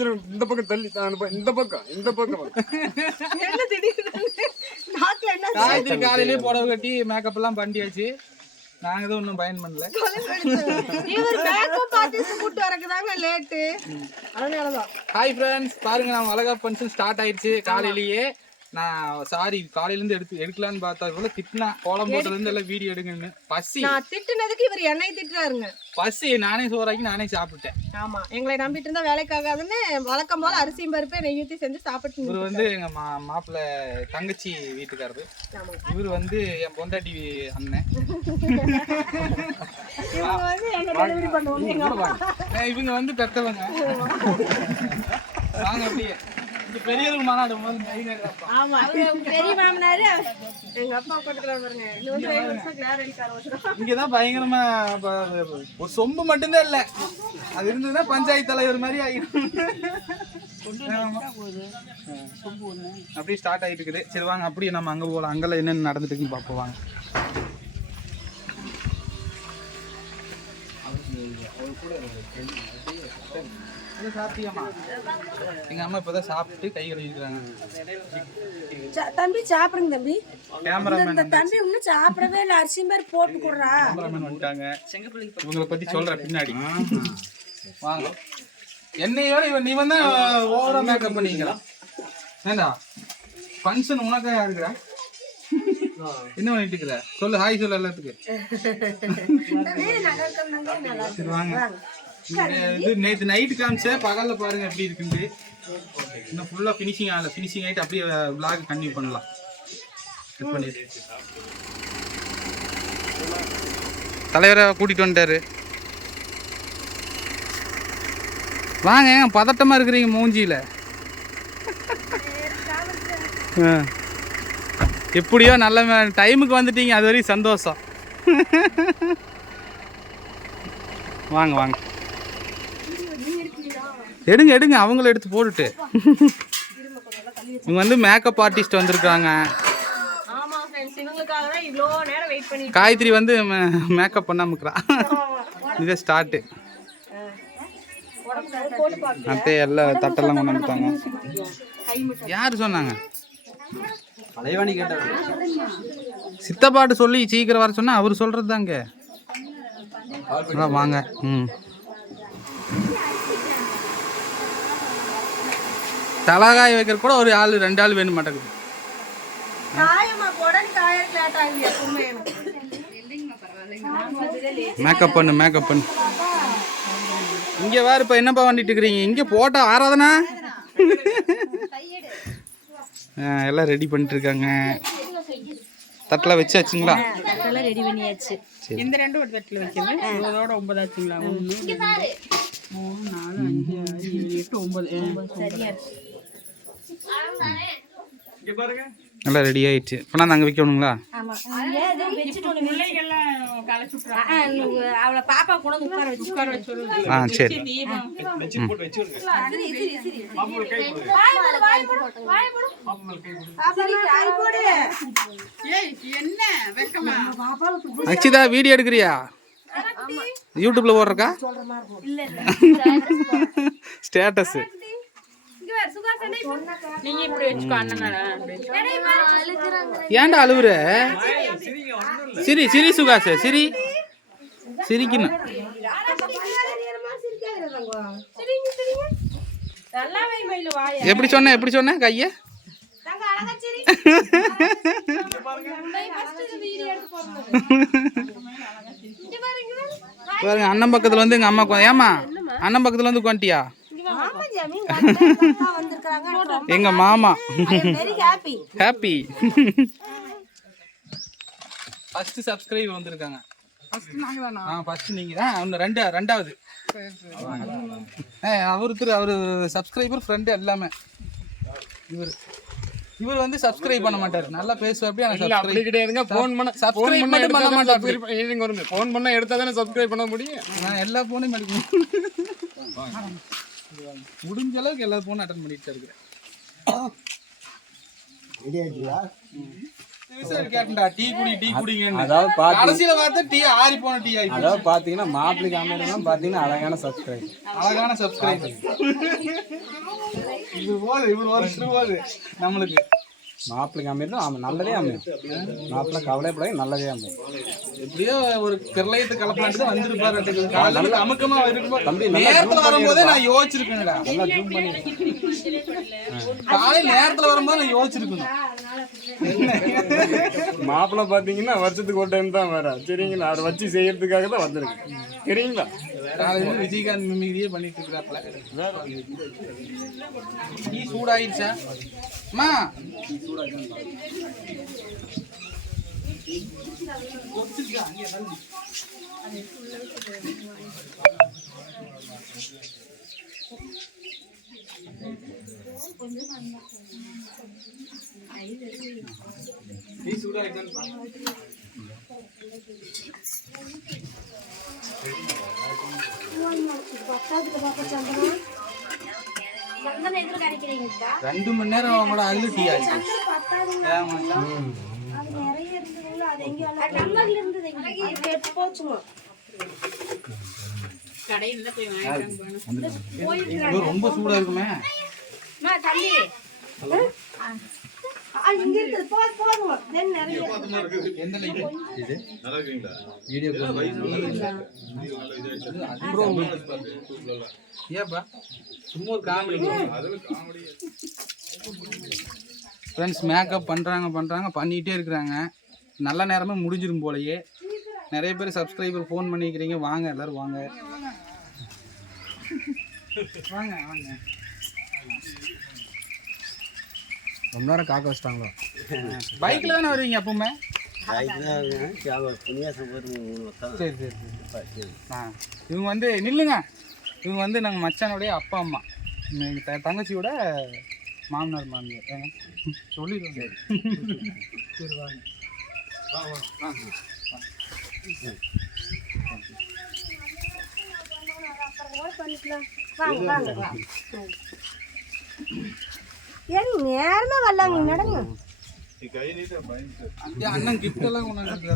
வச்சிருக்கேன். இந்த பக்கம் தள்ளி இந்த பக்கம் என்ன திடீர்னு நாக்குல என்ன காயத்ரி காலையிலே புடவை கட்டி மேக்கப் எல்லாம் பண்ணியாச்சு. நாங்க தான் ஒன்றும் பயன் பண்ணல. இவர் மேக்கப் ஆர்டிஸ்ட் கூட்டி வரக்குதாங்க லேட்டு. அதனாலதான். ஹாய் ஃப்ரெண்ட்ஸ், பாருங்க நம்ம வளகாப்பு ஃபங்க்ஷன் ஸ்டார்ட் ஆயிடுச்சு காலையிலேயே. நான் சாரி காலையிலேருந்து எடுக்கலான்னு பார்த்தா இவ்வளோ திட்டினா கோலம் போட்டதுலேருந்து எல்லாம் வீடியோ எடுங்கன்னு. பசி நான் திட்டுனதுக்கு இவர் என்னை திட்டுறாருங்க. பசி நானே சோறாக்கி நானே சாப்பிட்டேன். ஆமா, எங்களை நம்பிட்டு இருந்தா வேலைக்காகாதுன்னு வழக்கம் போல அரிசியும் பருப்பே நெய் ஊற்றி செஞ்சு சாப்பிட்டு. இவர் வந்து எங்க மாப்பிள்ளை தங்கச்சி வீட்டுக்காரரு. இவர் வந்து என் பொண்டாட்டி அண்ணன். இவங்க வந்து பெத்தவங்க. வாங்க அப்படியே பெரியவங்க மாநாடு பெரிய மாமனாரு எங்க அப்பா போட்டுக்கிறாரு பாருங்க. இது வந்து 7 வருஷம் கிளார் அடிக்கார. இங்கதான் பயங்கரமா ஒரு சொம்பு மட்டும்தான் இல்ல, அது இருந்ததுன்னா பஞ்சாயத்து தலைவர் மாதிரி ஆகிடும். அப்படியே ஸ்டார்ட் ஆகிட்டு இருக்குது. சரி வாங்க அப்படியே நம்ம அங்க போகலாம். அங்கெல்லாம் என்னென்ன நடந்துட்டு இருக்குன்னு பார்ப்போம் வாங்க. எங்க அம்மா இப்பதான் சாப்பிட்டு கை கழுவிக்கிறாங்க. தம்பி சாப்பிடுங்க தம்பி. கேமராமேன் தம்பி இன்னும் சாப்பிடவே இல்லை. அரிசி மாதிரி போட்டு கொடுறா. கேமராமேன் வந்துட்டாங்க. இவங்களை பத்தி சொல்றேன் பின்னாடி. வாங்க. என்னையோட நீ வந்து ஓவரா மேக்கப் பண்ணிக்கலாம். ஏண்டா ஃபங்க்ஷன் உனக்காக இருக்கிற என்ன பண்ணிட்டு இருக்கிற? சொல்லு, ஹாய் சொல்லு எல்லாத்துக்கு. சரி வாங்க. இது நேற்று நைட்டு காமிச்ச பகல்ல பாருங்க எப்படி இருக்குன்னு. இன்னும் ஃபுல்லா ஃபினிஷிங் ஆகல. ஃபினிஷிங் ஆகிட்டு அப்படியே vlog கண்டினியூ பண்ணலாம். தலைவரை கூட்டிட்டு வந்துட்டாரு. வாங்க, பதட்டமா இருக்கிறீங்க மூஞ்சியில. எப்படியோ நல்ல டைமுக்கு வந்துட்டீங்க, அது வரைக்கும் சந்தோஷம். வாங்க வாங்க எடுங்க எடுங்க, அவங்கள எடுத்து போட்டுட்டு. இவங்க வந்து மேக்கப் ஆர்டிஸ்ட் வந்திருக்காங்க. காயத்ரி வந்து மேக்கப் பண்ணாமக்கிறா. இதே ஸ்டார்ட்டு. அத்தை எல்லாம் தட்டெல்லாம் கொண்டு வந்துட்டாங்க. யாரு சொன்னாங்க? சித்தப்பாட்டு சொல்லி சீக்கிரம் வர சொன்னா அவர் சொல்றது தாங்க. வாங்க. தலகாய வைக்கிற கூட ஒரு ஆள் 2 ஆள் வேணும் மாட்டேங்குது. மேக்கப் பண்ணு மேக்கப் பண்ணு. இங்க வேற இப்ப என்னப்பா பண்ணிட்டு இருக்கிறீங்க? இங்க போட்டோ ஆராதனா எல்லாம் ரெடி பண்ணிட்டு இருக்காங்க. தட்டெல்லாம் வச்சாச்சுங்களா? தட்டெல்லாம் ரெடி பண்ணியாச்சு. இந்த 2 ஒரு தட்டில் வைக்கிறேன். இதோட 9 ஆச்சுங்களா? 1 2 3 4 5 6 7 8 9. இங்க பாருங்க நல்லா ரெடி ஆயிடுச்சு. இப்போ நான் அங்கே வைக்கணுங்களா? அவளை பாப்பா கூட உட்கார வச்சு. சரி. அக்ஷிதா வீடியோ எடுக்கிறியா? யூடியூப்ல போடுறக்கா? ஸ்டேட்டஸ். ஏன்டா அழுவுற? சிரி சிரி சுகாச சிரி சிரிக்கணும். எப்படி சொன்ன எப்படி சொன்ன கைய? பாருங்க அண்ணன் பக்கத்துல வந்து எங்க அம்மா. ஏமா அண்ணன் பக்கத்துல வந்து உட்காந்துட்டியா? எங்க மாமா ஹாப்பி. ஃபர்ஸ்ட் சப்ஸ்கிரைபர் வந்திருக்காங்க. ஃபர்ஸ்ட் நீங்க தான். ரெண்டாவது அவரு சப்ஸ்கிரைபர் ஃப்ரெண்டு எல்லாமே. இவர் வந்து சப்ஸ்கிரைப் பண்ண மாட்டாரு. நல்லா பேசுவாப்படி. அப்படி கிடையாதுங்க. ஃபோன் பண்ண சப்ஸ்கிரைப் மட்டும் பண்ண மாட்டாரு. இருங்க வருங்க. ஃபோன் பண்ணா எடுத்தா தானே சப்ஸ்கிரைப் பண்ண முடியும். நான் எல்லா ஃபோனையும் எடுக்கணும். முடிஞ்ச அளவுக்கு எல்லா ஃபோனும் அட்டெண்ட் பண்ணிட்டு இருக்கிறேன். கேட்டா டீ குடிங்கன்னு. அதாவது கடைசியில பார்த்தா டீ ஆறி போன டீ ஆயிடுச்சு. அதாவது பாத்தீங்கன்னா மாப்பிள்ளைக்கு அமையலாம் பாத்தீங்கன்னா அழகான சப்ஸ்கிரைப் இது போது இவர் வருஷம் போது நம்மளுக்கு மாப்பிள்ளைக்கு அமையணும் அவன் நல்லதே அமையும். மாப்பிள்ளை கவலைப்படாது நல்லதே அமையும். எப்படியோ ஒரு பிரளயத்தை கலப்பாட்டு தான் வந்துருப்பாரு. காலையில அமுக்கமா இருக்கும்போது தம்பி நேரத்துல வரும்போதே நான் யோசிச்சிருக்கேன்டா. நல்லா ஜூம் பண்ணி காலையில நேரத்துல வரும்போது நான் யோசிச்சிருக்கணும். மாப்பிள்ளை பாத்தீங்கன்னா வருஷத்துக்கு ஒரு டைம் தான் வர சரிங்களா, அதை வச்சு செய்யறதுக்காக தான் வந்திருக்கு சரிங்களா. காலையில விஜயகாந்த் மிமிகிரியே பண்ணிட்டு இருக்கிறாப்ல. டீ சூடாயிருச்சா அம்மா? டீ சூடாயிருச்சான்னு பாருங்க. ரெண்டு மணி நேரம் அவங்க கூட அதுல டீ ஆயிடுச்சு. ரொம்ப சூடா இருக்குமே. ஏப்பா சும்மா ஒரு காமெடி. ஃப்ரெண்ட்ஸ் மேக்கப் பண்ணுறாங்க பண்ணிகிட்டே இருக்கிறாங்க. நல்ல நேரமே முடிஞ்சிடும் போலயே. நிறைய பேர் சப்ஸ்கிரைபர் ஃபோன் பண்ணிக்கிறீங்க. வாங்க எல்லோரும் வாங்க வாங்க வாங்க. ரொம்ப நேரம் காக்க வச்சிட்டாங்களோ? பைக்கில் தானே வருவீங்க எப்பவுமே? சரி சரி சரி. இவங்க வந்து நில்லுங்க. இவங்க வந்து நாங்கள் மச்சானுடைய அப்பா அம்மா, எங்கள் தங்கச்சியோட மாமனார் மாமியார். ஏங்க சொல்லிடுவோம். சரி வாங்க வாங்க. நேரமா வரலாங்க நடங்க. அண்ணன் கிஃப்ட் எல்லாம் கொண்டாந்து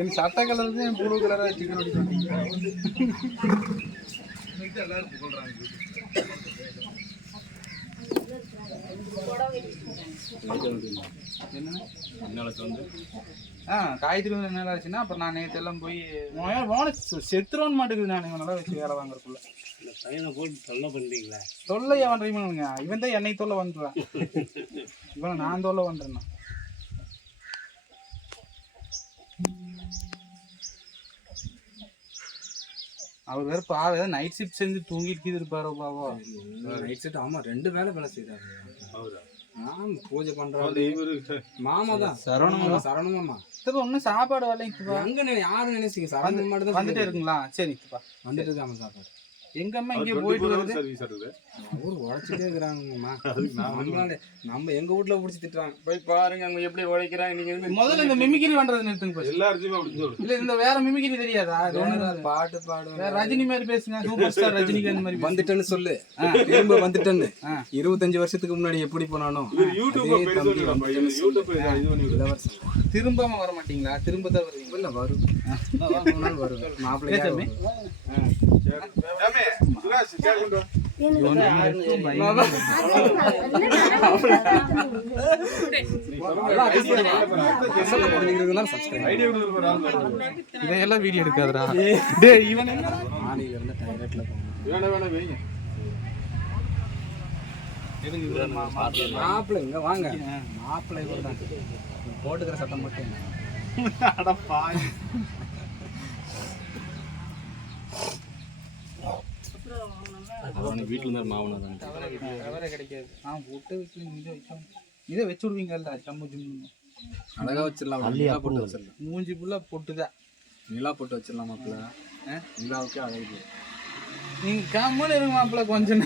என் சட்டை கலருக்கு என் ப்ளூ கலரா சிக்கன் காய்கறி வந்து என்ன ஆச்சுன்னா அப்புறம் நான் நேற்று எல்லாம் போய் செத்துருவோன்னு மாட்டேங்குது. நான் இவன் நல்லா வச்சு வேலை வாங்குறதுக்குள்ள பையனை போட்டு தொல்லை பண்ணுறீங்களா? தொல்லை அவன் ட்ரை பண்ணுங்க. இவன் தான் என்னை தொல்லை வந்துடுறான். இவன் நான் தொல்லை வந்துடுறேன். அவர் வேற பாரு நைட் ஷிஃப்ட் செஞ்சு தூங்கிட்டு இருப்பாரோ பாவோ. Night shift. ஆமா 2 வேலை செய்யறாரு. பூஜை பண்றாரு மாமா தான். சரவணமாமா ஒன்னும் சாப்பாடு வரல. அங்க யாரும் நினைச்சீங்க சரவணன் மட்டும் தான் வந்துட்டே இருக்குங்களா? சரி வந்துட்டு இருக்காம சாப்பாடு. எங்க அம்மா இங்கே போயிட்டு வருது. அவரு உழைச்சிட்டே இருக்கிறாங்க. நம்ம எங்க வீட்டுல பிடிச்சி திட்டுறாங்க. போய் பாருங்க அவங்க எப்படி உழைக்கிறாங்க. நீங்க முதல்ல இந்த மிமிக்ரி பண்றது நிறுத்துங்க. இல்ல இந்த வேற மிமிக்ரி தெரியாதா? பாட்டு பாடுவேன். ரஜினி மாதிரி பேசுங்க. சூப்பர் ஸ்டார் ரஜினிகாந்த் மாதிரி வந்துட்டேன்னு சொல்லு. திரும்ப வந்துட்டேன்னு 25 வருஷத்துக்கு முன்னாடி எப்படி போனானோ திரும்ப வர மாட்டீங்களா? திரும்ப தான் வருவீங்க? இல்ல வரும் வருவேன். மாப்பிள்ளை இதெல்லாம் வீடியோ எடுக்காதடா. மாப்பிள்ளை இங்க வாங்க. மாப்பிள்ளை போட்டுக்கிற சத்தம் மட்டும் வீட்டுல இருந்தா மாவனா தான் கிடைக்காது. இதை வச்சு விடுவீங்கல்ல. அழகா வச்சிடலாம். போட்டு வச்சிடலாம். மூஞ்சி ஃபுல்லா போட்டுதான் நிலா போட்டு வச்சிடலாம். மாப்பிள்ள நிலாவுக்கே அழகு. நீங்க கம்முன்னு இருங்க மாப்பிள்ள. கொஞ்சம்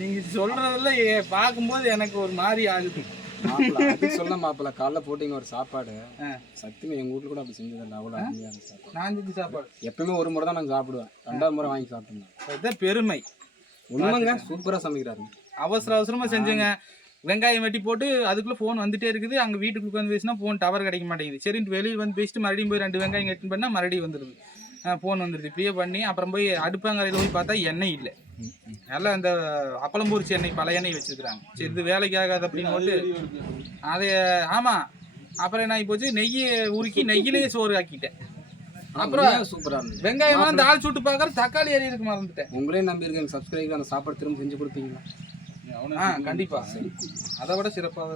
நீங்க சொல்றதுல பார்க்கும்போது எனக்கு ஒரு மாதிரி ஆகுது. சொல்ல மாப்பிள்ள காலைல போட்டீங்க ஒரு சாப்பாடு. சத்தியமா எங்க வீட்டுல கூட அப்படி செஞ்சதில்லை. அவ்வளவு அருமையான சாப்பாடு. நான் செஞ்சு சாப்பாடு எப்பவுமே ஒரு முறை தான் நாங்க சாப்பிடுவேன். 2வது முறை வாங்கி சாப்பிட்டோம். அதுதான் பெருமை. உண்மைங்க. சூப்பரா சமைக்கிறாரு. அவசர அவசரமா செஞ்சேங்க. வெங்காயம் வெட்டி போட்டு அதுக்குள்ள ஃபோன் வந்துட்டே இருக்குது. அங்க வீட்டுக்குள்ள வந்து பேசினா ஃபோன் டவர் கிடைக்க மாட்டேங்குது. சரின்ட்டு வெளியே வந்து பேசிட்டு மறுபடியும் போய் 2 வெங்காயம் கட் பண்ணா மறுபடியும் வந்துடுது. ஃபோன் வந்துடுது. இப்படியே பண்ணி அப்புறம் போய் அடுப்பாங்கரையில் போய் பார்த்தா எண்ணெய் இல்லை. நல்லா அந்த அப்பளம் பொரிச்சு எண்ணெய் பழைய எண்ணெய் வச்சிருக்கிறாங்க. சரி இது வேலைக்கு ஆகாது அப்படின்னு போட்டு அதை ஆமாம். அப்புறம் என்ன ஆகி போச்சு, நெய்யை உருக்கி நெய்யிலேயே சோறு ஆக்கிட்டேன். அப்புறம் சூப்பரா இருந்துச்சு. வெங்காயம்லாம் தாள் சுட்டு பார்க்கற தக்காளி எறி இருக்கு மறந்துட்டேன். உங்களே நம்பி இருக்கேன் சப்ஸ்கிரைபர் அந்த சாப்பாடு திரும்ப செஞ்சு கொடுப்பீங்களா? கண்டிப்பா அதை விட சிறப்பாக